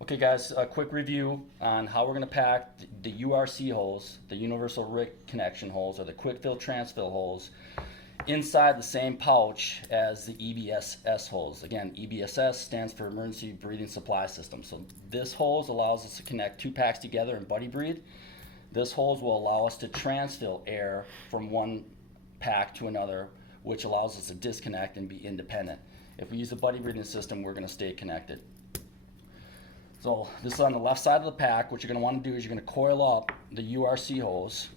Okay guys, a quick review on how we're going to pack the URC holes, the universal RIT connection holes, or the quick fill transfill holes inside the same pouch as the EBSS holes. Again, EBSS stands for Emergency Breathing Supply System. So this hose allows us to connect two packs together and buddy breathe. This hose will allow us to transfill air from one pack to another, which allows us to disconnect and be independent. If we use a buddy breathing system, we're going to stay connected. So this is on the left side of the pack. What you're going to want to do is you're going to coil up the URC hose,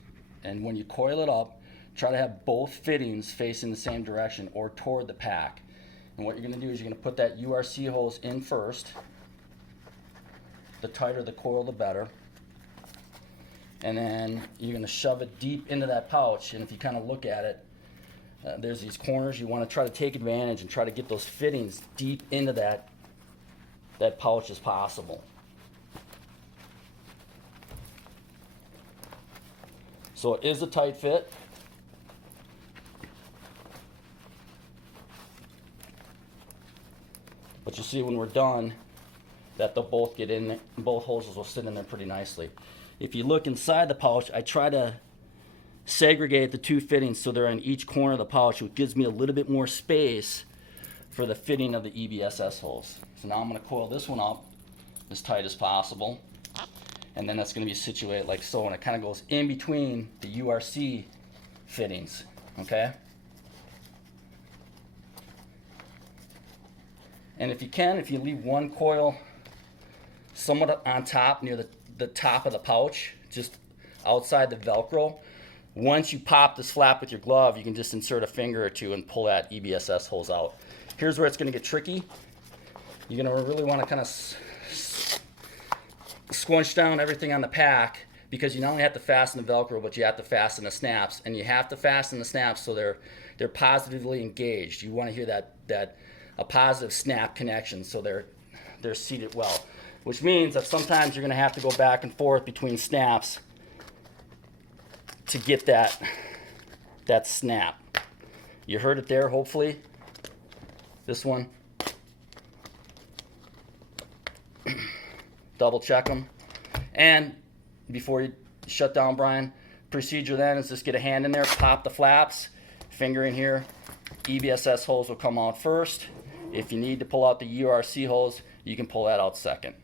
and when you coil it up, try to have both fittings facing the same direction or toward the pack. And what you're going to do is you're going to put that URC hose in first. The tighter the coil, the better. And then you're going to shove it deep into that pouch, and if you kind of look at it, there's these corners. You want to try to take advantage and try to get those fittings deep into that pouch as possible. So it is a tight fit. But you'll see when we're done that they'll both get in there, both hoses will sit in there pretty nicely. If you look inside the pouch, I try to segregate the two fittings so they're on each corner of the pouch, which gives me a little bit more space for the fitting of the EBSS holes. So now I'm going to coil this one up as tight as possible, and then that's going to be situated like so, and it kind of goes in between the URC fittings, okay? And if you can, if you leave one coil somewhat on top near the top of the pouch, just outside the Velcro, once you pop this flap with your glove, you can just insert a finger or two and pull that EBSS hose out. Here's where it's going to get tricky. You're going to really want to kind of squinch down everything on the pack, because you not only have to fasten the Velcro, but you have to fasten the snaps, and you have to fasten the snaps so they're positively engaged. You want to hear that a positive snap connection, so they're seated well, which means that sometimes you're going to have to go back and forth between snaps to get that snap. You heard it there, hopefully. This one. Double check them. And before you shut down, Brian, procedure then is just get a hand in there, pop the flaps, finger in here. EBSS hose will come out first. If you need to pull out the URC hose, you can pull that out second.